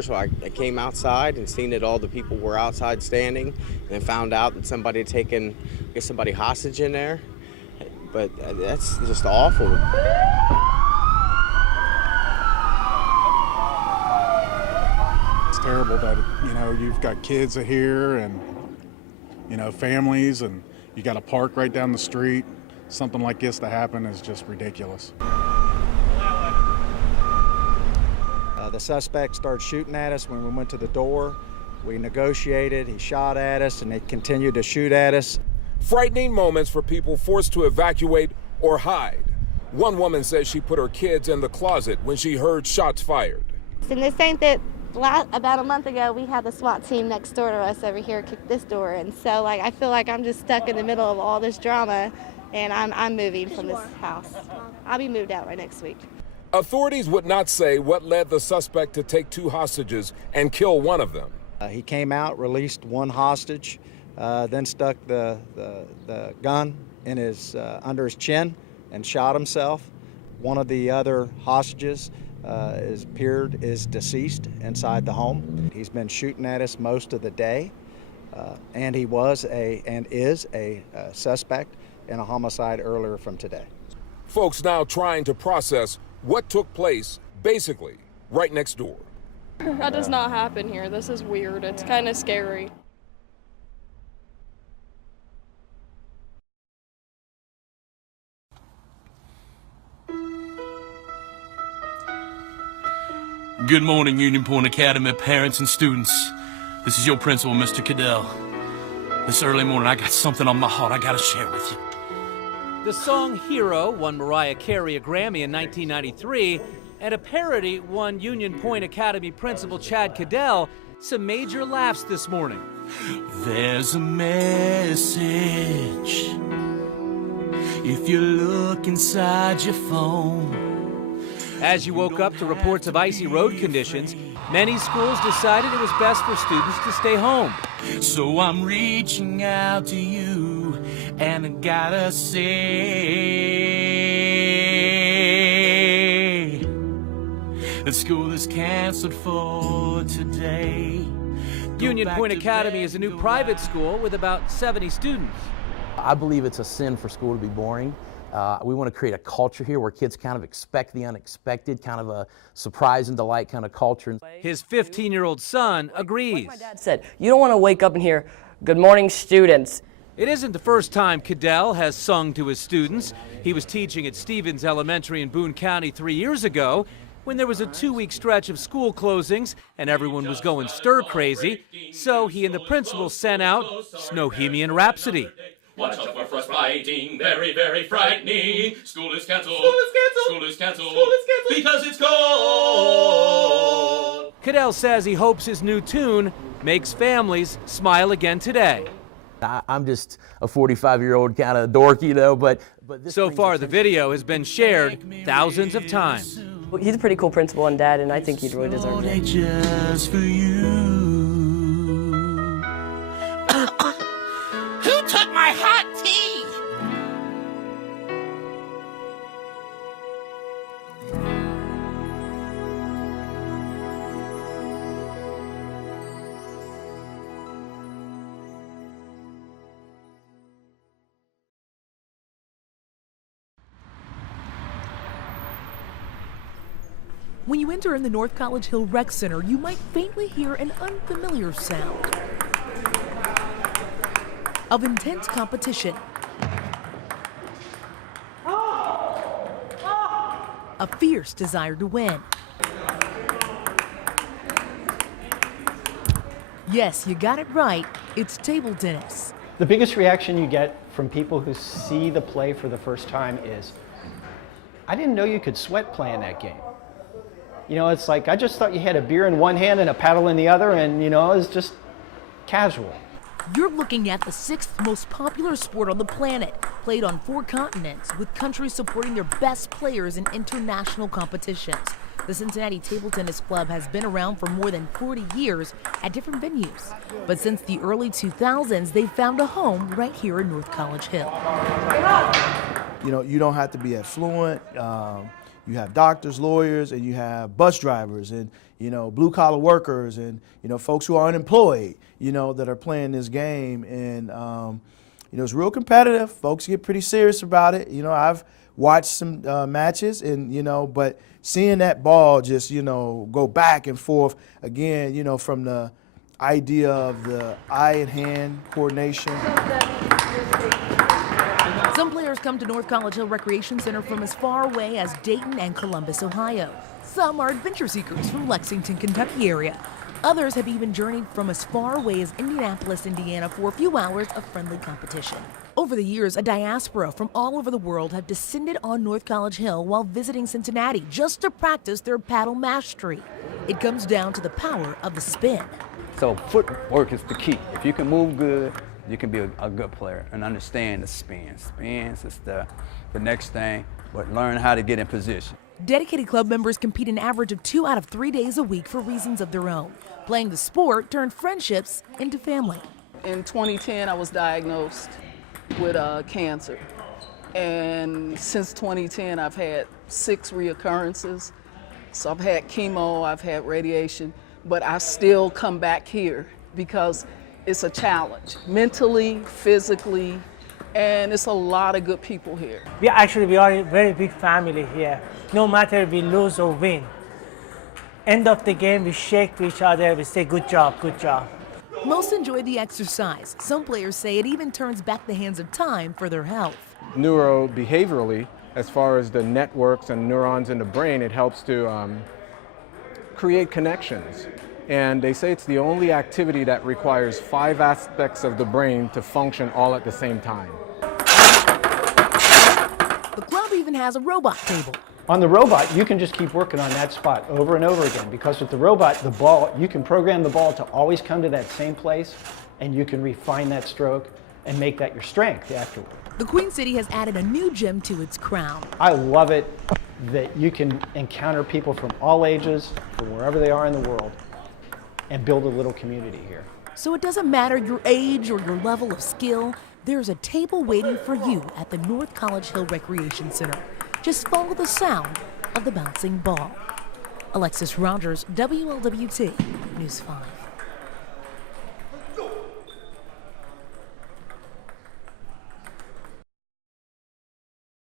So I came outside and seen that all the people were outside standing, and found out that somebody had taken, I guess, somebody hostage in there. But that's just awful. It's terrible that, you've got kids here and, families, and you got a park right down the street. Something like this to happen is just ridiculous. The suspect started shooting at us when we went to the door. We negotiated, he shot at us, and they continued to shoot at us. Frightening moments for people forced to evacuate or hide. One woman says she put her kids in the closet when she heard shots fired. And this ain't that about a month ago we had the SWAT team next door to us over here kick this door in. So I feel like I'm just stuck in the middle of all this drama, and I'm moving from this house. I'll be moved out right next week. Authorities would not say what led the suspect to take 2 hostages and kill one of them. He came out, released one hostage, then stuck the gun in under his chin and shot himself. One of the other hostages is deceased inside the home. He's been shooting at us most of the day, and he is a suspect in a homicide earlier from today. Folks now trying to process what took place basically right next door. That does not happen here. This is weird. It's kind of scary. Good morning, Union Point Academy parents and students. This is your principal, Mr. Cadell. This early morning, I got something on my heart I gotta share with you. The song Hero won Mariah Carey a Grammy in 1993, and a parody won Union Point Academy principal Chad Cadell some major laughs this morning. There's a message if you look inside your phone. As you woke up to reports of icy road conditions, many schools decided it was best for students to stay home. So I'm reaching out to you, and I gotta say that school is canceled for today. Union Point Academy is a new private school with about 70 students. I believe it's a sin for school to be boring. We want to create a culture here where kids kind of expect the unexpected, kind of a surprise and delight kind of culture. His 15-year-old son agrees. Like my dad said, you don't want to wake up and hear, "Good morning, students." It isn't the first time Cadell has sung to his students. He was teaching at Stevens Elementary in Boone County 3 years ago when there was a 2-week stretch of school closings and everyone was going stir-crazy. So he and the principal sent out Snowhemian Rhapsody. Watch out for frostbiting, very, very frightening. School is canceled. School is canceled. School is canceled. School is canceled. Because it's cold. Cadell says he hopes his new tune makes families smile again today. I'm just a 45-year-old kind of dork, but this so far the video has been shared thousands of times. He's a pretty cool principal and dad, and I think he really deserves it. Just for you. Who took my hot tea? When you enter in the North College Hill Rec Center, you might faintly hear an unfamiliar sound of intense competition. A fierce desire to win. Yes, you got it right. It's table tennis. The biggest reaction you get from people who see the play for the first time is, "I didn't know you could sweat playing that game." It's like, I just thought you had a beer in one hand and a paddle in the other, and, it was just casual. You're looking at the 6th most popular sport on the planet, played on 4 continents, with countries supporting their best players in international competitions. The Cincinnati Table Tennis Club has been around for more than 40 years at different venues. But since the early 2000s, they've found a home right here in North College Hill. You don't have to be affluent. You have doctors, lawyers, and you have bus drivers. And, blue collar workers and, folks who are unemployed, that are playing this game. And, it's real competitive. Folks get pretty serious about it. I've watched some matches and, but seeing that ball just, go back and forth again, from the idea of the eye and hand coordination. Some players come to North College Hill Recreation Center from as far away as Dayton and Columbus, Ohio. Some are adventure seekers from Lexington, Kentucky area. Others have even journeyed from as far away as Indianapolis, Indiana for a few hours of friendly competition. Over the years, a diaspora from all over the world have descended on North College Hill while visiting Cincinnati just to practice their paddle mastery. It comes down to the power of the spin. So footwork is the key. If you can move good, you can be a good player and understand the spins. Spins is the next thing, but learn how to get in position. Dedicated club members compete an average of 2 out of 3 days a week for reasons of their own. Playing the sport turned friendships into family. In 2010, I was diagnosed with cancer. And since 2010, I've had 6 reoccurrences. So I've had chemo, I've had radiation, but I still come back here because it's a challenge, mentally, physically, and it's a lot of good people here. We are a very big family here. No matter if we lose or win. End of the game, we shake to each other, we say, good job, good job. Most enjoy the exercise. Some players say it even turns back the hands of time for their health. Neurobehaviorally, as far as the networks and neurons in the brain, it helps to create connections. And they say it's the only activity that requires 5 aspects of the brain to function all at the same time. The club even has a robot table. On the robot, you can just keep working on that spot over and over again, because with the robot, the ball, you can program the ball to always come to that same place, and you can refine that stroke and make that your strength afterward. The Queen City has added a new gem to its crown. I love it that you can encounter people from all ages, from wherever they are in the world, and build a little community here. So it doesn't matter your age or your level of skill, there's a table waiting for you at the North College Hill Recreation Center. Just follow the sound of the bouncing ball. Alexis Rogers, WLWT News 5.